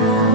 more.